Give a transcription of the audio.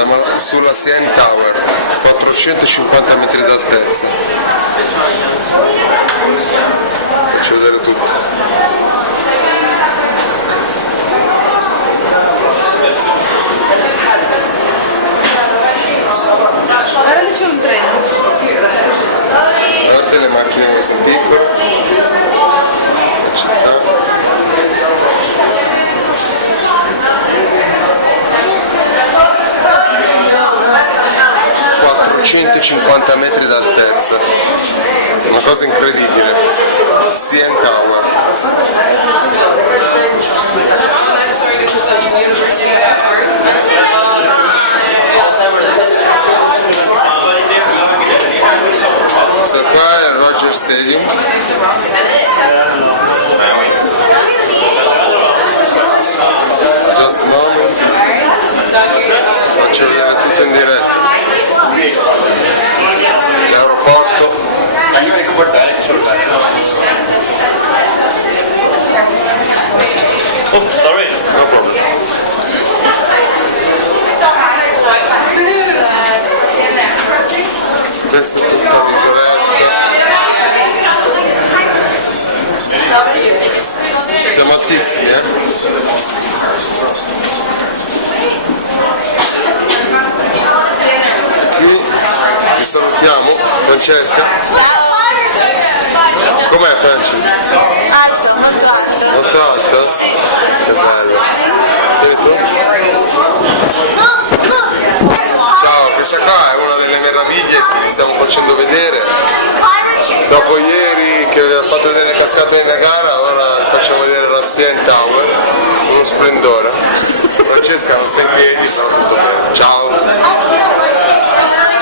Siamo sulla CN Tower, 450 metri d'altezza. Faccio vedere tutto. Guarda lì c'è un treno. Guardate le macchine che sono piccole. La città. 450 metri d'altezza, una cosa incredibile. CN Tower. Questo qua è il Rogers Stadium. Just a moment. Faccio vedere tutto in diretta. L'aeroporto. Oh, sorry. No problem. Questa è tutta l'isoletta. Siamo altissimi, Qui vi salutiamo, Francesca. Com'è Francia? Alto, molto alto. Molto alto? Sì. Che bello. E tu? Ciao, questa qua è una delle meraviglie che vi stiamo facendo vedere. Dopo ieri che vi ho fatto vedere le cascate di Niagara, ora vi facciamo vedere la CN Tower, uno splendore. Francesca non sta in piedi, però tutto